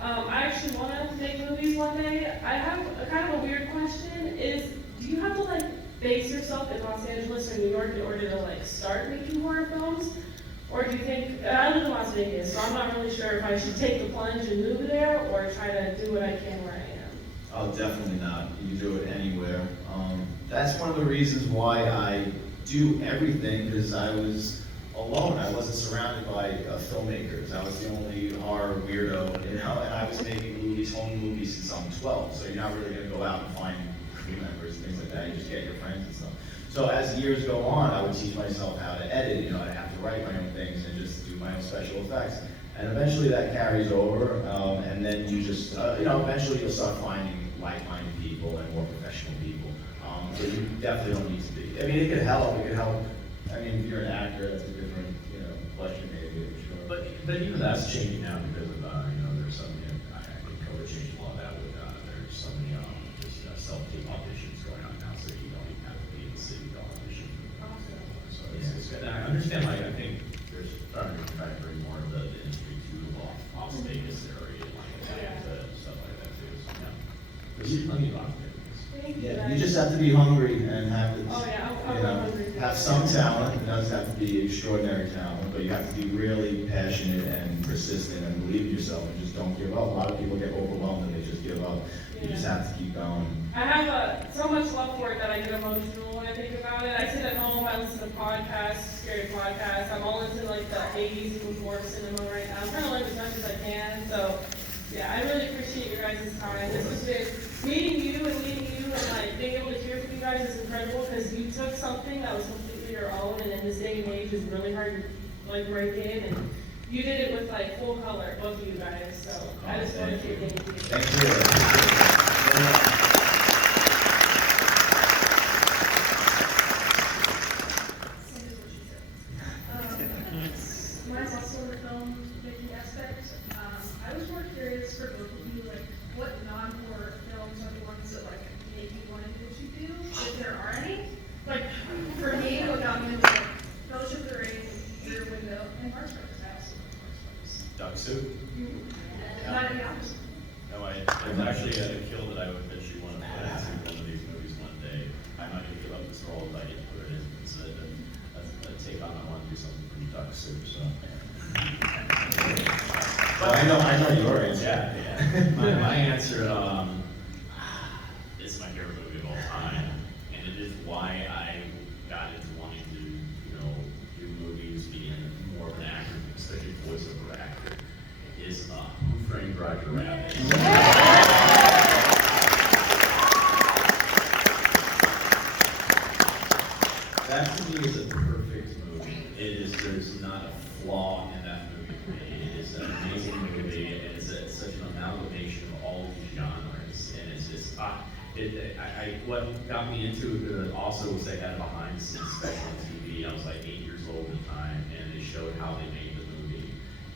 I actually want to make movies one day. I have a kind of a weird question, do you have to like base yourself in Los Angeles or New York in order to like start making horror films? Or do you think, I live in Las Vegas, so I'm not really sure if I should take the plunge and move there or try to do what I can where I am. Oh, definitely not. You can do it anywhere. That's one of the reasons why I do everything, because I was alone. I wasn't surrounded by filmmakers. I was the only horror weirdo, you know, and I was making movies, home movies since I'm 12. So you're not really going to go out and find crew members and things like that. You just get your friends and stuff. So as years go on, I would teach myself how to edit, you know, I have to write my own things and just do my own special effects. And eventually that carries over, and then you just, you know, eventually you'll start finding like-minded people and more professional people. So you definitely don't need to be. I mean, it could help. I mean, if you're an actor, that's a different, you know, question maybe, I'm sure. But even that's changing now because of, you know, there's some, you know, I think COVID changed a lot of that with, there's so many, just self-tape auditions going on now, so you don't even have to be in the city to audition. So it's good. And I understand, like, I think there's starting to try to bring more of the industry to Las Vegas area, like Atlanta and stuff like that too, so yeah. There's plenty of opportunities. Yeah, you just have to be hungry and have the, Oh, yeah, I'm you know, hungry. have some talent. It doesn't have to be extraordinary talent, but you have to be really passionate and persistent and believe in yourself and just don't give up. A lot of people get overwhelmed and they just give up. You just have to keep going. I have so much love for it that I get emotional when I think about it. I sit at home, I listen to podcasts, scary podcasts. I'm all into like the 80s and before cinema right now. I'm trying to learn as much as I can. So yeah, I really appreciate your guys' time. This has been meeting you and like being able to hear from you guys is incredible because you took something that was completely your own and in this day and age is really hard to like break in, and you did it with like full color, both of you guys. So I just want to say thank you. Thank you. Mine's also in the film making aspect. I was more curious for both of you, like what non-horror films are the ones that like make you want to do what you do, if there are any. Like for me, what got me was like Fellowship of the Ring, Rear Window, and Marx Brothers. Absolutely. Duck Soup? Not any opposite. No, there's actually a kill that I would bet you want to put into one of these movies one day. I'm not going to give up this role if I get to put it in. It's a take on, I want to do something from Duck Soup, so. But I know your answer. Yeah. My answer, it's my favorite movie of all time, and it is why I got into wanting to, you know, do movies, be more of an actor, especially voiceover actor, is Who Framed Roger Rabbit? That to me is a perfect movie. There's not a flaw in that movie for me. It what got me into it also was they had a behind the scenes special on TV. I was like 8 years old at the time, and they showed how they made the movie.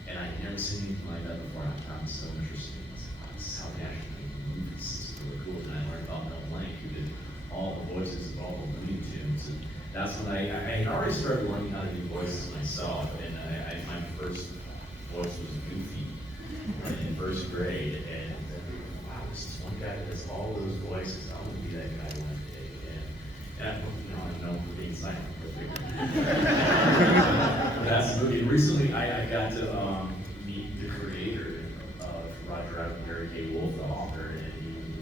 And I'd never seen anything like that before. I found it so interesting. I was like, wow, this is how they actually make movies. This is really cool. And I learned about Mel Blanc, who did all the voices of all the Looney Tunes. And that's when I had already started learning how to do voices myself. And my first voice was Goofy in first grade. And wow, this is one guy that does all those voices. I want to be that guy one day. And I'm known for being silent. That's the movie. And recently, I got to meet the creator of Roger Rabbit and Mary Kay Wolf, the author, and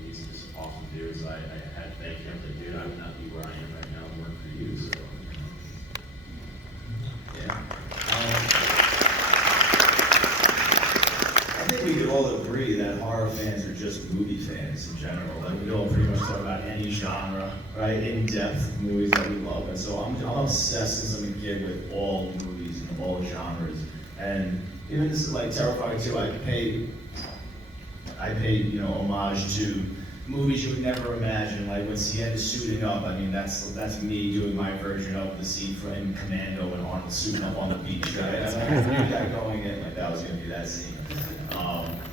he's just an awesome dude. So I had to thank him. Like, dude, I would not be where I am right now if it weren't for you. So, Yeah. I think we could all agree that horror fans are just movie fans in general. Like, we all pretty much talk about any genre, right? In-depth movies that we love. And so I'm obsessed since I'm a kid with all movies and all genres. And even this is like Terrifier 2, I paid homage to movies you would never imagine, like when Sienna's suiting up. I mean, that's me doing my version of the scene from Commando when Arnold's suiting up on the beach, right? I knew that going in, like that was gonna be that scene.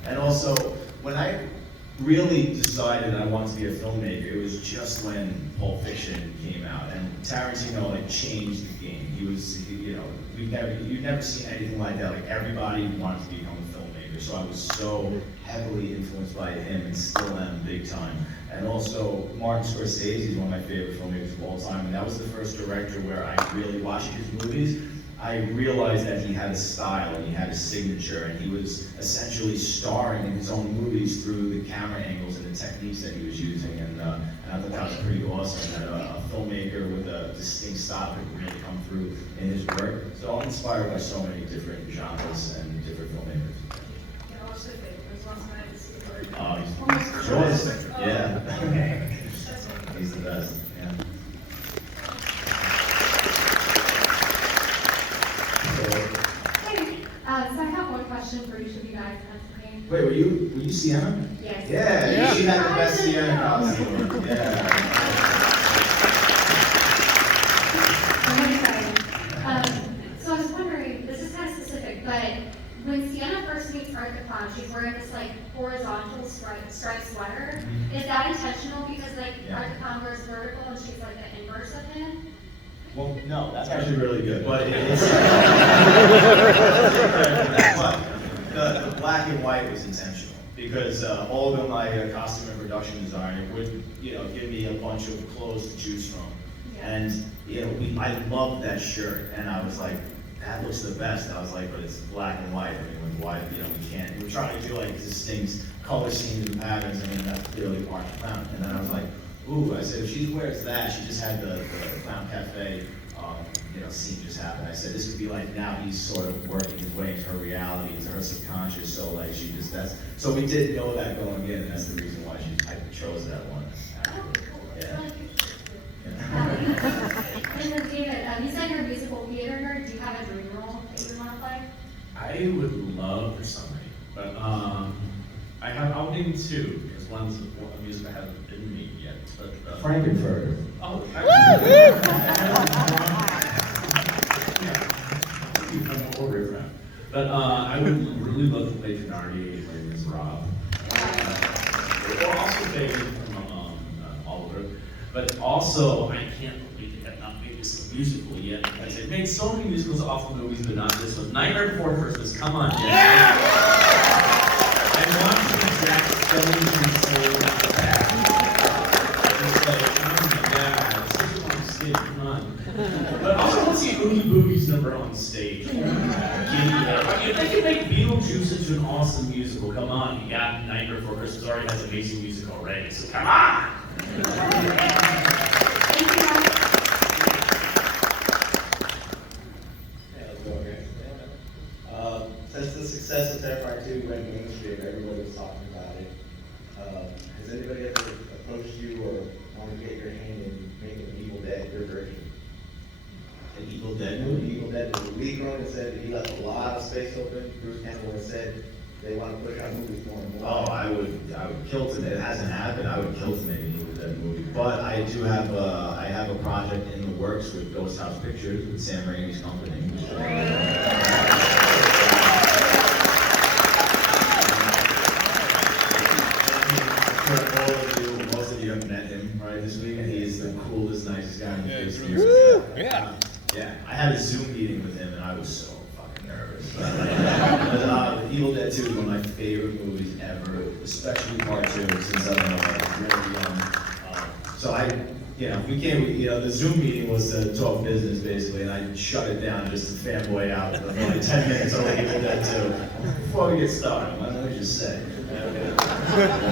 And also, when I really decided I wanted to be a filmmaker, it was just when Pulp Fiction came out, and Tarantino like changed the game. You've never seen anything like that. Like everybody wanted to become a filmmaker, so I was so heavily influenced by him, and still am big time. And also, Martin Scorsese is one of my favorite filmmakers of all time, and that was the first director where I really watched his movies. I realized that he had a style and he had a signature, and he was essentially starring in his own movies through the camera angles and the techniques that he was using. And I thought that was pretty awesome, that a filmmaker with a distinct style could really come through in his work. So I'm inspired by so many different genres and different filmmakers. He's Joyce, yeah. He's the best, yeah. So I have one question for each of you guys, if that's okay. Wait, were you Sienna? Yes. Yeah, she had the best Sienna costume. Yeah. I'm excited. So I was wondering, this is kind of specific, but when Sienna first meets Art the Clown, she's wearing this like horizontal striped sweater. Is that intentional? Because like Art the Clown wears vertical and she's like the inverse of him? Well, no, that's actually really good, but it's but the black and white was intentional, because all of my costume and production designer would, give me a bunch of clothes to choose from, and I loved that shirt, and I was like, that looks the best. I was like, but it's black and white. I mean, with white, we can't. We're trying to do like distinct color schemes and patterns. I mean, that's clearly part of the clown. And then I was like, ooh, I said, if she wears that, she just had the Clown Cafe, scene just happened. I said, this could be like, now he's sort of working his way into her reality, into her subconscious, so like so we did know that going in, and that's the reason why I chose that one. Yeah. And then David, you said you're a musical theater nerd. Do you have a dream role that you would want to play? I would love for somebody, but I'll name two, because one's a music I haven't been made yet. But Frankenfurter. Oh, but I would really love to play Thenardier playing Ms. Rob. Or also David from Oliver. But also, I can't believe they have not made this a musical yet, because they've made so many musicals off the movies, but not this one. Nightmare Before Christmas, come on, Jen. Yeah! I want to be Jack Skellington's soul back. Just like, oh my God, it's such a long stage, come on. But also, I want to see Oogie Boogie's number on stage. If they can make Beetlejuice into an awesome musical, come on. You got Nightmare Before Christmas already has amazing music already, so come on! Since the success of Terrifier 2 went mainstream, everybody was talking about it. Has anybody ever approached you or wanted to get your hand in making Evil Dead your version? An Evil Dead movie? Evil Dead, Lee Cronin said that he left a lot of space open. Bruce Campbell has said they want to push out movies more and more. Oh, I would kill to, it hasn't happened, I would kill to make an Evil Dead movie. But I do have, I have a project in the works with Ghost House Pictures, with Sam Raimi's company. For all of you, most of you have met him, right, this week, and he is the coolest, nicest guy in the business. Yeah, I had a Zoom meeting with him, and I was so fucking nervous. But Evil Dead 2 is one of my favorite movies ever, especially part 2, since I was really young. So the Zoom meeting was to talk business, basically, and I shut it down just to fanboy out for like 10 minutes on Evil Dead 2. Before we get started, let me just say.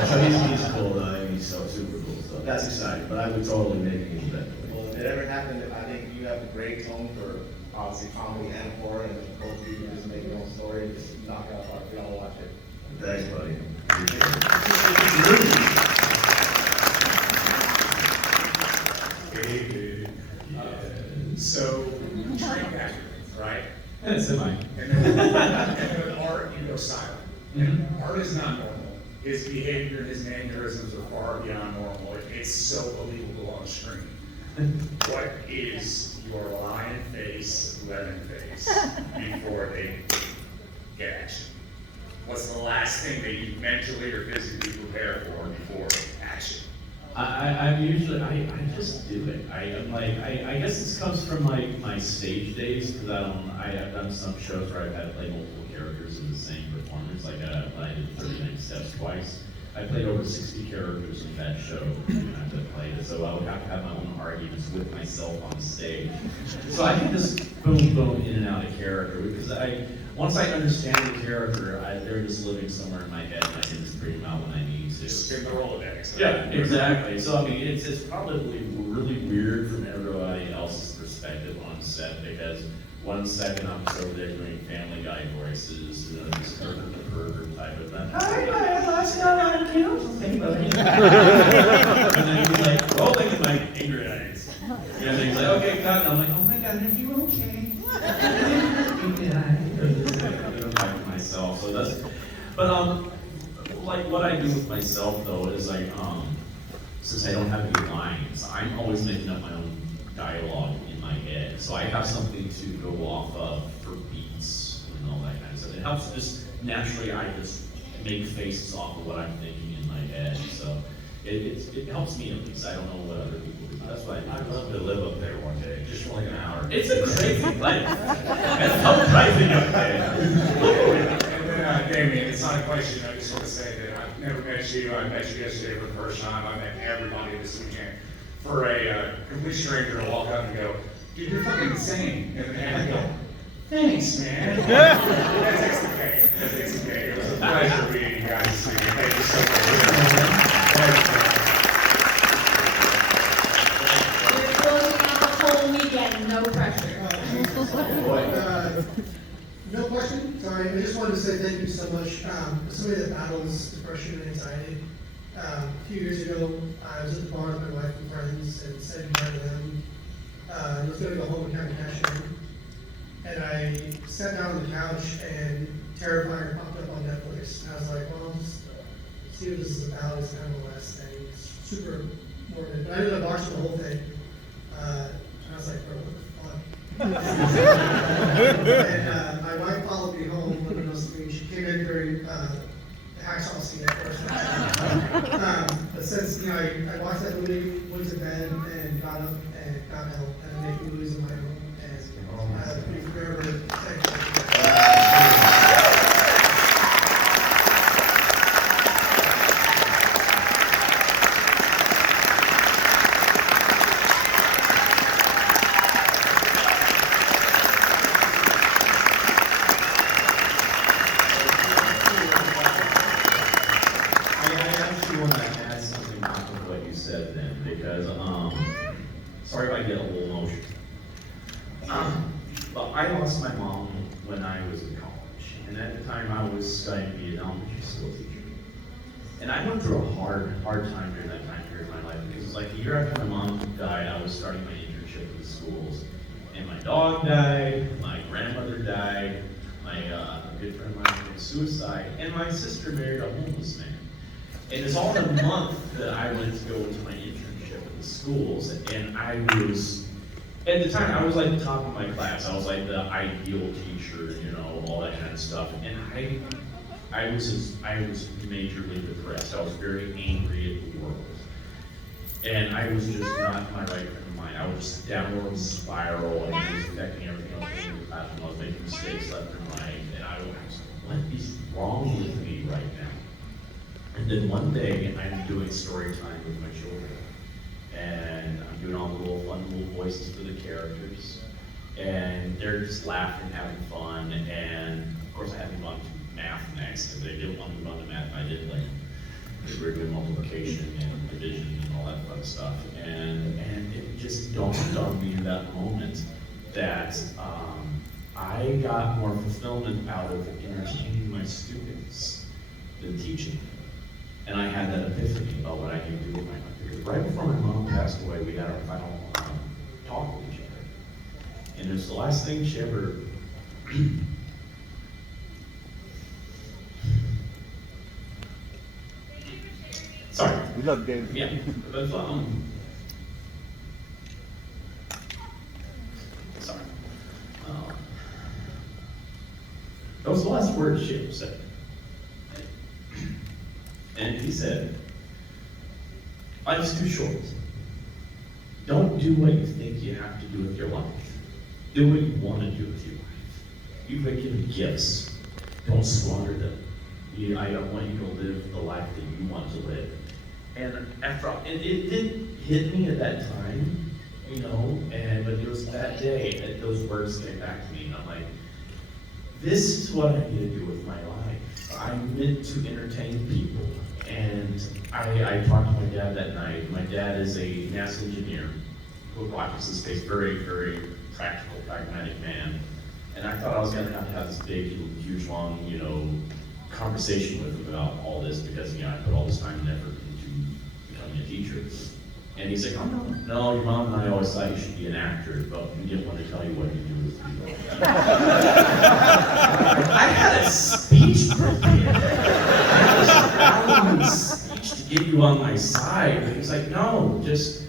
So he's cool, though, he's so super cool, so that's exciting, but I would totally make an Evil Dead movie. Well, if it ever happened, I think you have a great tone for obviously comedy and horror, and both of you just make your own story, just knock it out of the park. We all watch it. Thanks, buddy. David, so trained actor, right? And semi. And then with art, you go silent. And art is not normal. His behavior and his mannerisms are far beyond normal. It's so believable on screen. What is your lion face, lemon face, before they get action? What's the last thing that you mentally or physically prepare for before action? I'm usually, I just do it. I guess this comes from like my stage days, because I have done some shows where I've had to play multiple characters in the same performance, like I did 39 Steps twice. I played over 60 characters in that show, and I had to play it, so I would have to have my own arguments with myself on stage. So I can just boom, boom, in and out of character, because once I understand the character, they're just living somewhere in my head, and I can just bring them out when I need to. Spin the Rolodex. Yeah, exactly. So I mean, it's probably really weird from everybody else's perspective on set, because 1 second I'm just over there doing Family Guy voices, just the pervert type of thing. Hi, last time I killed something. And then he's like rolling in my angry eyes. And then he's like, okay, cut. And I'm like, oh my God, are you okay? Back to myself. So that's, but like what I do with myself though is like, since I don't have any lines, I'm always making up my own dialogue in my head. So I have something to go off of for beats and all that kind of stuff. It helps just naturally, I just make faces off of what I'm thinking in my head. So it helps me at least. I don't know what other people do. That's why I'd love to live up there one day, just for like an hour. It's a crazy life. It's so crazy up there. And then, Damien, it's not a question. I just want to say that I've never met you. I met you yesterday for the first time. I met everybody this weekend. For a complete stranger to walk up and go, dude, you're fucking insane. And I go, thanks, man. That takes the cake. That takes the cake. It was a pleasure meeting you guys this weekend. Thank you so much. We're closing out the whole weekend, no pressure. No question, sorry, I just wanted to say thank you so much. As somebody that battles depression and anxiety, a few years ago, I was at the bar with my wife and friends and said goodbye to them. I was gonna go home and have a cash in. And I sat down on the couch and Terrifier popped up on Netflix. And I was like, well, I'll just see what this is about. It's kind of the last thing. It's super morbid. But I ended up watching the whole thing. And I was like, bro, what the fuck? And my wife followed me home, unbeknownst to me. She came in during the hacksaw scene at first. But since I watched that movie, went to bed, and got up and got help, and make movies of my own, and be forever thankful. Sorry if I get a little emotional. But I lost my mom when I was in college, and at the time I was studying to be an elementary school teacher. And I went through a hard time during that time period of my life, because it was like a year after my mom died, I was starting my internship with the schools. And my dog died, my grandmother died, my good friend of mine committed suicide, and my sister married a homeless man. And it's all in the month that I went to go into my internship at the schools, and I was, at the time, I was like the top of my class. I was like the ideal teacher, you know, all that kind of stuff. And I was majorly depressed. I was very angry at the world. And I was just not in my right frame of mind. I was just downward spiral, and it was affecting everything else in the classroom. I was making mistakes left and right, and I was like, what is wrong with me right now? And then one day, I'm doing story time with my children, and I'm doing all the fun little voices for the characters, and they're just laughing, having fun, and of course I had them on to math next, because they didn't want to move on to math, and I did like, we were doing multiplication and division and all that fun stuff, and it just dawned on me in that moment that I got more fulfillment out of entertaining my students than teaching them. And I had that epiphany about what I need to do with my life. Because right before my mom passed away, we had our final talk with each other. And it was the last thing she ever sorry. We love games. Yeah. But, sorry. That was the last word she ever said. And he said, life's too short. Don't do what you think you have to do with your life. Do what you want to do with your life. You've been given gifts. Don't squander them. I don't want you to live the life that you want to live. And after all, it didn't hit me at that time, you know, but it was that day that those words came back to me, and I'm like, this is what I need to do with my life. I'm meant to entertain people. And I talked to my dad that night. My dad is a NASA engineer who watches the space, very, very practical, pragmatic man. And I thought I was gonna have this big, huge, long, you know, conversation with him about all this because, you know, I put all this time and effort into becoming a teacher. And he's like, oh no, your mom and I always thought you should be an actor, but we didn't want to tell you what to do with people. I had a speech prepared. I was rallying speech to get you on my side. But he's like, no, just,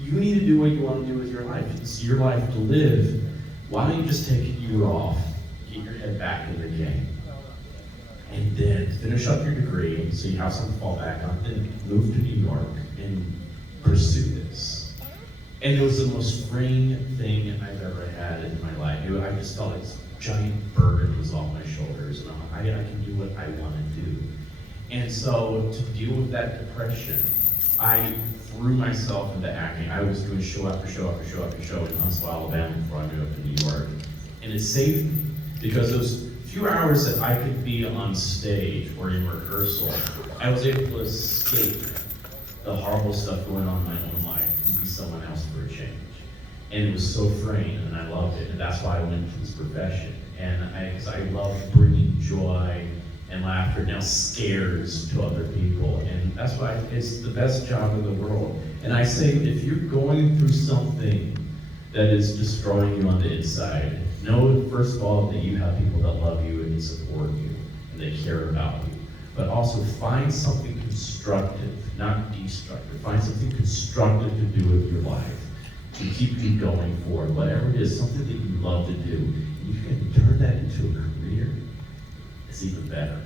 you need to do what you want to do with your life. It's your life to live. Why don't you just take a year off, get your head back in the game, and then finish up your degree so you have something to fall back on, then move to New York and pursue this. And it was the most freeing thing I've ever had in my life. I just felt like this giant burden was off my shoulders, and I can do what I want to do. And so to deal with that depression, I threw myself into acting. I was doing show after show after show after show in Huntsville, Alabama before I moved up to New York. And it saved me because those few hours that I could be on stage or in rehearsal, I was able to escape the horrible stuff going on in my own life and be someone else for a change. And it was so freeing, and I loved it, and that's why I went into this profession. And I love bringing joy and laughter, now scares to other people, and that's why it's the best job in the world. And I say, if you're going through something that is destroying you on the inside, know first of all that you have people that love you and support you, and they care about you. But also find something constructive, not destructive. Find something constructive to do with your life to keep you going forward. Whatever it is, something that you love to do. And you can turn that into a career. It's even better.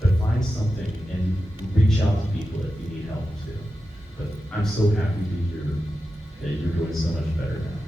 But find something and reach out to people if you need help too. But I'm so happy to hear that you're doing so much better now.